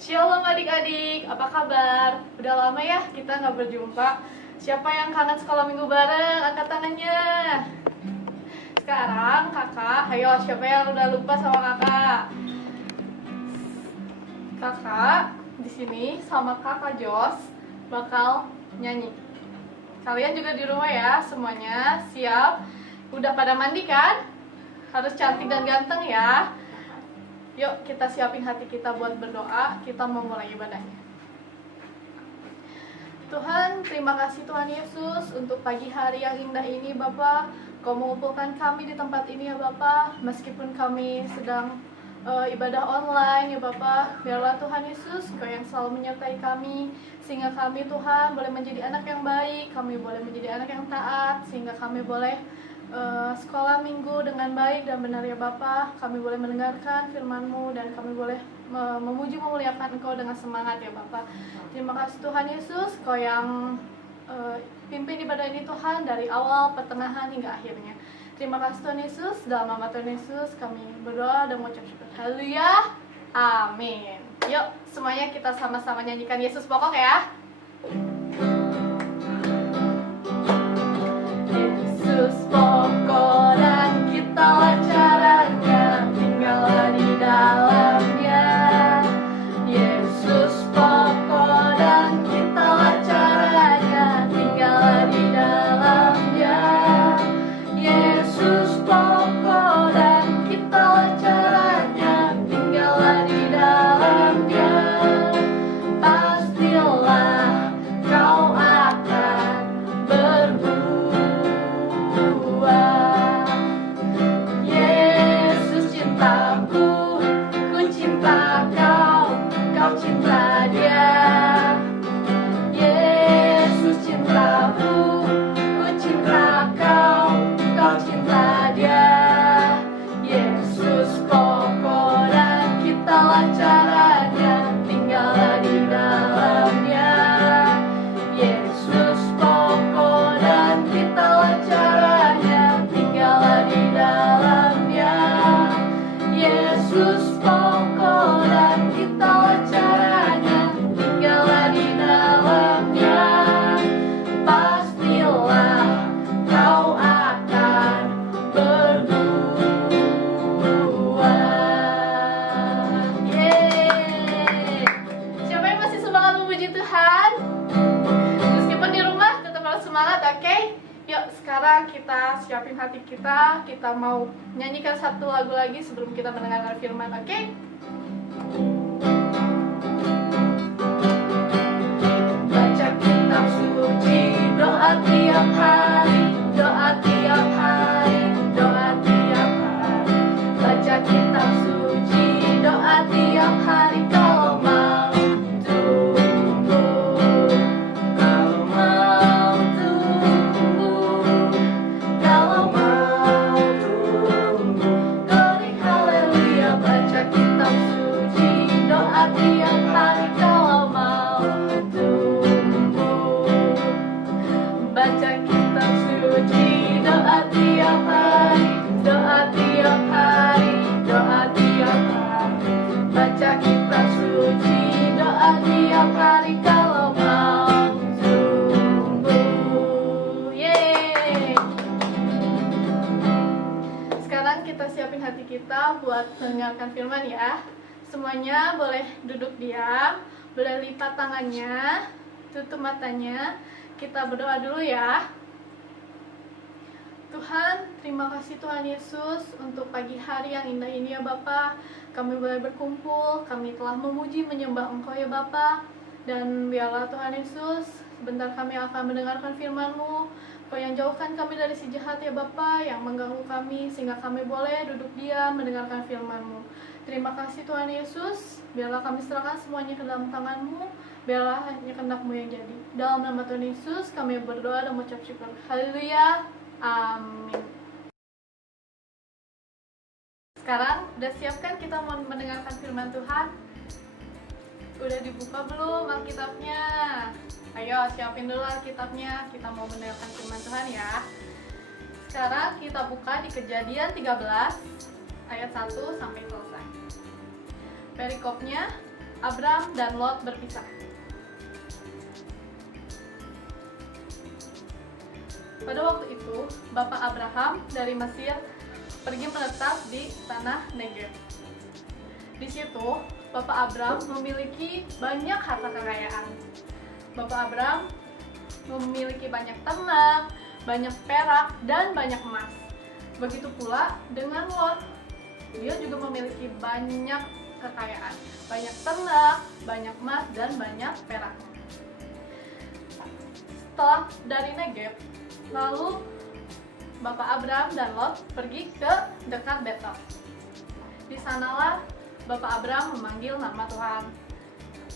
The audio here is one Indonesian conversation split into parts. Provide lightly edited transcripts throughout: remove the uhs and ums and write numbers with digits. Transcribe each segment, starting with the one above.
Shalom adik-adik, apa kabar? Udah lama ya kita nggak berjumpa. Siapa yang kangen sekolah minggu bareng? Angkat tangannya. Sekarang kakak, ayo siapa yang udah lupa sama kakak? Kakak di sini sama kakak Jos bakal nyanyi. Kalian juga di rumah ya, semuanya siap? Udah pada mandi kan? Harus cantik dan ganteng ya. Yuk kita siapin hati kita buat berdoa. Kita mau mulai ibadahnya. Tuhan, terima kasih Tuhan Yesus untuk pagi hari yang indah ini Bapa. Kau mengumpulkan kami di tempat ini ya Bapa. Meskipun kami sedang ibadah online ya Bapa, biarlah Tuhan Yesus Kau yang selalu menyertai kami, sehingga kami Tuhan boleh menjadi anak yang baik, kami boleh menjadi anak yang taat, sehingga kami boleh sekolah minggu dengan baik dan benar ya Bapa. Kami boleh mendengarkan firman-Mu dan kami boleh memuji memuliakan Engkau dengan semangat ya Bapa. Terima kasih Tuhan Yesus, Kau yang pimpin ibadah ini Tuhan dari awal, pertengahan hingga akhirnya. Terima kasih Tuhan Yesus, dalam nama Tuhan Yesus kami berdoa dan mengucap syukur. Haleluya, amin. Yuk semuanya kita sama-sama nyanyikan Yesus pokok ya. Yesus pokok dan kita caranya, tinggallah di dalamnya. Yesus pokok dan kita caranya, tinggallah di dalamnya. Yesus pokok dan kita caranya, tinggallah di dalamnya. Pastilah kau akan berbuah. Yesus cintaku, ku cinta kau, kau cinta Dia. Yesus cintaku, ku cinta kau, kau cinta Dia. Yesus pokok dan kita caranya, tinggallah di dalamnya. Yesus pokok dan kita caranya, tinggallah di dalamnya. Yesus pokok dan kita caranya, tinggallah di dalamnya. Pastilah kau akan berbuah. Yeay. Siapa yang masih semangat memuji Tuhan? Meskipun di rumah tetap harus semangat, oke? Yuk sekarang kita siapin hati kita. Kita mau nyanyikan satu lagu lagi sebelum kita mendengarkan firman, oke? Baca kitab suci, doa tiap hari, doa tiap hari, doa tiap hari. Baca kitab suci, doa tiap hari. Kalau mau tumbuh, kalau mau tumbuh, kalau mau tumbuh, glory haleluya. Baca kitab suci, doa tiap hari. Kalau mau tumbuh, baca kitab suci, doa tiap hari, doa tiap hari, doa tiap hari. Baca kitab suci, doa tiap hari. Kalau mau tumbuh. Yeay. Sekarang kita siapin hati kita buat mendengarkan firman ya. Semuanya boleh duduk diam, boleh lipat tangannya, tutup matanya. Kita berdoa dulu ya. Tuhan, terima kasih Tuhan Yesus untuk pagi hari yang indah ini ya Bapa. Kami boleh berkumpul, kami telah memuji menyembah Engkau ya Bapa. Dan biarlah Tuhan Yesus, sebentar kami akan mendengarkan firman-Mu. Kau yang jauhkan kami dari si jahat ya Bapa, yang mengganggu kami, sehingga kami boleh duduk diam mendengarkan firman-Mu. Terima kasih Tuhan Yesus, biarlah kami serahkan semuanya ke dalam tangan-Mu. Biarlah hanya kehendak-Mu yang jadi. Dalam nama Tuhan Yesus kami berdoa dan mengucap syukur. Haleluya, amin. Sekarang udah siapkan kita mau mendengarkan firman Tuhan? Udah dibuka belum Alkitabnya? Ayo siapin dulu Alkitabnya, kita mau mendengarkan firman Tuhan ya. Sekarang kita buka di Kejadian 13 ayat 1 sampai selesai. Perikopnya Abram dan Lot berpisah. Pada waktu itu, Bapak Abraham dari Mesir pergi menetap di tanah Negev. Di situ, Bapak Abram memiliki banyak harta kekayaan. Bapak Abram memiliki banyak ternak, banyak perak, dan banyak emas. Begitu pula dengan Lot. Dia juga memiliki banyak kekayaan, banyak ternak, banyak emas, dan banyak perak. Setelah dari Negev, lalu Bapak Abram dan Lot pergi ke dekat Betel. Di sanalah Bapak Abram memanggil nama Tuhan.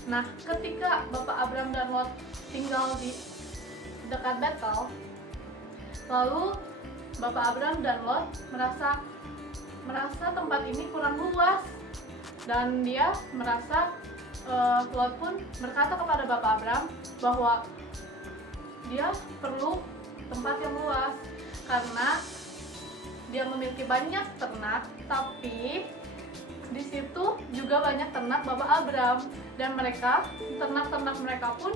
Nah, ketika Bapak Abram dan Lot tinggal di dekat Betel, lalu Bapak Abram dan Lot merasa tempat ini kurang luas, dan dia merasa Lot pun berkata kepada Bapak Abram bahwa dia perlu tempat yang luas karena dia memiliki banyak ternak, tapi di situ juga banyak ternak Bapak Abram, dan ternak-ternak mereka pun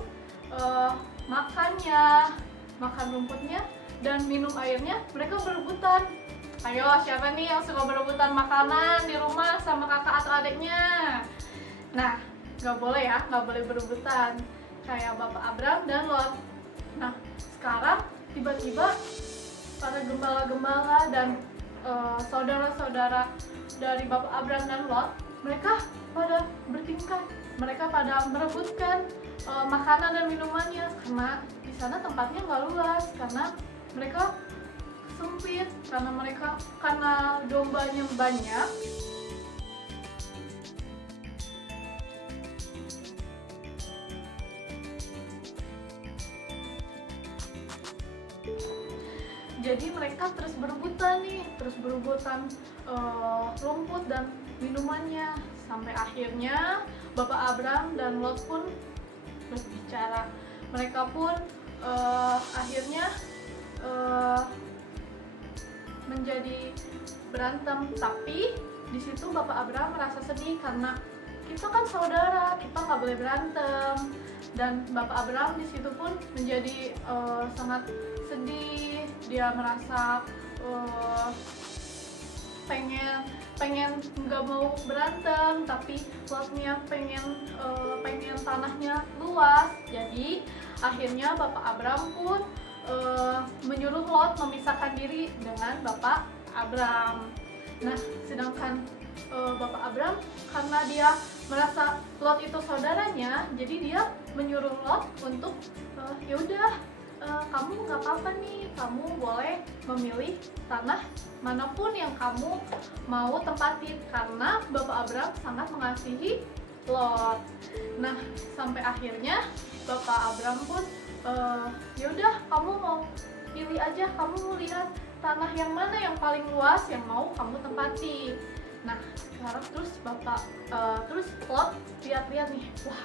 makan rumputnya dan minum airnya mereka berebutan. Ayo, siapa nih yang suka berebutan makanan di rumah sama kakak atau adiknya? Nah, nggak boleh berebutan kayak Bapak Abram dan Lot. Nah, sekarang tiba-tiba para gembala-gembala dan saudara-saudara dari Bapak Abram dan Lot, mereka pada bertingkah, mereka pada merebutkan makanan dan minumannya, karena di sana tempatnya nggak luas, karena mereka sempit, karena dombanya banyak. Jadi mereka terus berebutan rumput dan minumannya, sampai akhirnya Bapak Abram dan Lot pun berbicara. Mereka pun akhirnya menjadi berantem. Tapi di situ Bapak Abram merasa sedih karena kita kan saudara, kita nggak boleh berantem. Dan Bapak Abram di situ pun menjadi sangat sedih. Dia merasa pengen nggak mau berantem, tapi Lotnya pengen tanahnya luas. Jadi akhirnya Bapak Abram pun menyuruh Lot memisahkan diri dengan Bapak Abram. Nah, sedangkan Bapak Abram, karena dia merasa Lot itu saudaranya, jadi dia menyuruh Lot untuk yaudah, kamu nggak apa-apa nih, kamu boleh memilih tanah manapun yang kamu mau tempatin, karena Bapak Abram sangat mengasihi Lot. Nah, sampai akhirnya Bapak Abram pun yaudah, kamu mau pilih aja, kamu lihat tanah yang mana yang paling luas yang mau kamu tempati. Nah, sekarang terus Lot lihat-lihat nih, wah,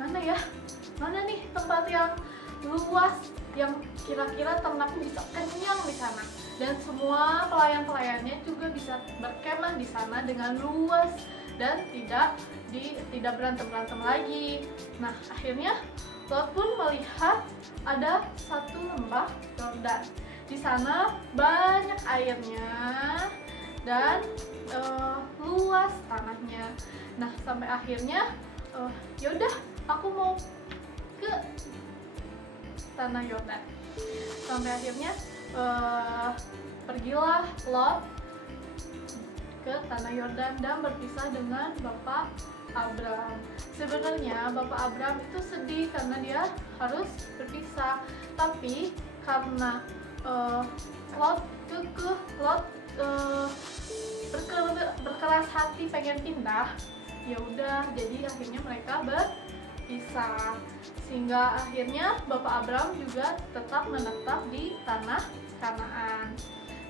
mana nih tempat yang luas yang kira-kira ternak bisa kenyang di sana, dan semua pelayan-pelayannya juga bisa berkemah di sana dengan luas dan tidak berantem lagi. Nah, akhirnya Lot pun melihat ada satu lembah Yordan. Di sana banyak airnya dan luas tanahnya. Nah, sampai akhirnya yaudah, aku mau ke tanah Yordan. Sampai akhirnya pergilah Lot ke tanah Yordan dan berpisah dengan Bapak Abram. Sebenarnya Bapak Abram itu sedih karena dia harus berpisah, tapi karena Lot berkeras hati pengen pindah, ya udah, jadi akhirnya mereka berpisah, sehingga akhirnya Bapak Abram juga tetap menetap di tanah Kanaan.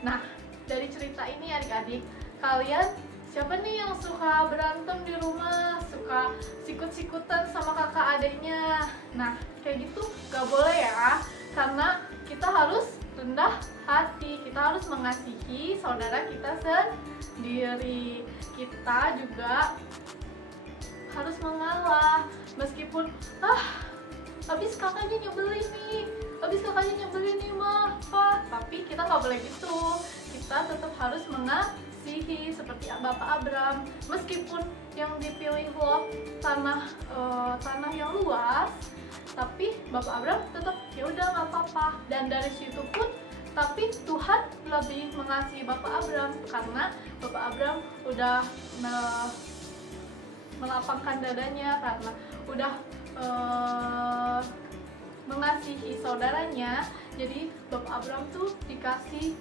Nah, dari cerita ini adik-adik, kalian siapa nih yang suka berantem di rumah, suka sikut-sikutan sama kakak adiknya? Nah, kayak gitu gak boleh ya, karena kita harus rendah hati, kita harus mengasihi saudara kita sendiri. Kita juga harus mengalah habis kakaknya nyebelin nih mah, Pak. Tapi kita nggak boleh gitu, kita tetap harus mengasihi seperti Bapak Abram. Meskipun yang dipilih loh tanah yang luas, tapi Bapak Abram tetap ya udah nggak apa-apa. Dan dari situ pun tapi Tuhan lebih mengasihi Bapak Abram karena Bapak Abram udah melapangkan dadanya, karena udah mengasihi saudaranya. Jadi Bapak Abram tuh dikasih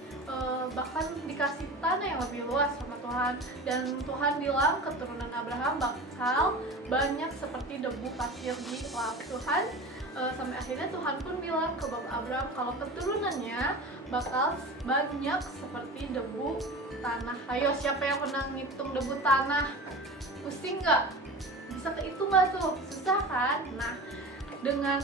bahkan dikasih tanah yang lebih luas sama Tuhan. Dan Tuhan bilang keturunan Abraham bakal banyak seperti debu pasir di laut. Tuhan sampai akhirnya Tuhan pun bilang ke Bapak Abram kalau keturunannya bakal banyak seperti debu tanah. Ayo, siapa yang pernah ngitung debu tanah? Pusing nggak? Bisa kehitung nggak tuh? Susah kan? Nah, dengan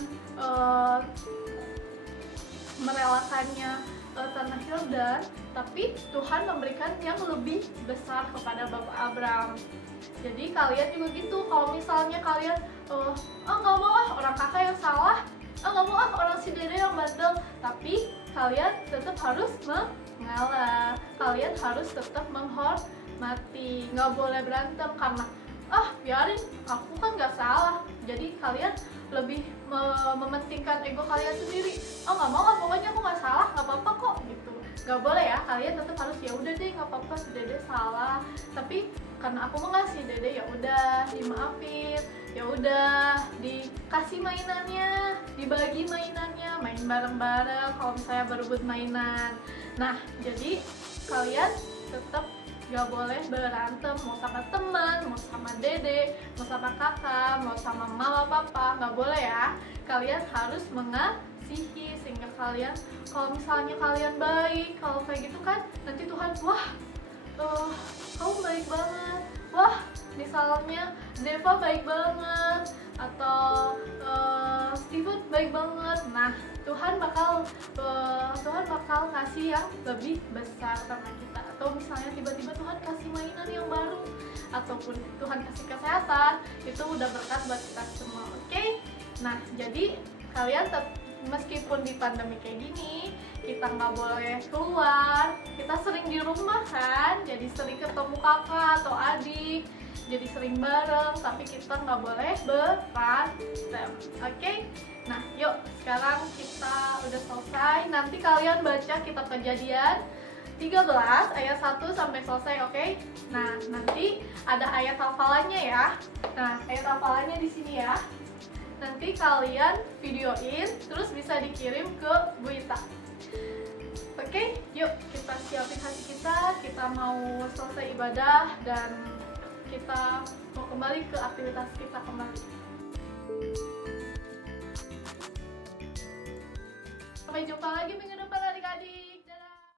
merelakannya tanah Yordan, tapi Tuhan memberikan yang lebih besar kepada Bapak Abram. Jadi kalian juga gitu, kalau misalnya kalian nggak mau orang kakak yang salah, nggak mau orang si dede yang bandel, tapi kalian tetap harus mengalah, kalian harus tetap menghormati, nggak boleh berantem karena biarin, aku kan nggak salah. Jadi kalian lebih mementingkan ego kalian sendiri. Nggak mau, pokoknya aku nggak salah, nggak apa-apa kok gitu. Nggak boleh ya, kalian tetap harus ya udah deh, nggak apa-apa si dede salah, tapi karena aku mengasihi dede ya udah dimaafin, ya udah dikasih mainannya, dibagi mainannya, main bareng-bareng kalau misalnya berebut mainan. Nah, jadi kalian tetap gak boleh berantem, mau sama teman, mau sama dede, mau sama kakak, mau sama mama papa, gak boleh ya. Kalian harus mengasihi sehingga kalian, kalau misalnya kalian baik, kalau kayak gitu kan nanti Tuhan, wah kamu baik banget, wah misalnya Deva baik banget, atau Steven baik banget. Nah, Tuhan bakal kasih yang lebih besar sama kita. Atau misalnya tiba-tiba Tuhan kasih mainan yang baru, ataupun Tuhan kasih kesehatan, itu udah berkat buat kita semua. Oke? Nah, jadi kalian meskipun di pandemi kayak gini, kita nggak boleh keluar, kita sering di rumah kan, jadi sering ketemu kakak atau adik, jadi sering bareng, tapi kita nggak boleh berantem. Oke? Nah, yuk sekarang kita udah selesai. Nanti kalian baca kitab Kejadian 13 ayat 1 sampai selesai, oke? Nah, nanti ada ayat hafalannya ya. Nah, ayat hafalannya di sini ya. Nanti kalian videoin, terus bisa dikirim ke Bu Ita. Oke, yuk kita siapin hati kita mau selesai ibadah dan kita mau kembali ke aktivitas kita kembali. Sampai jumpa lagi minggu depan.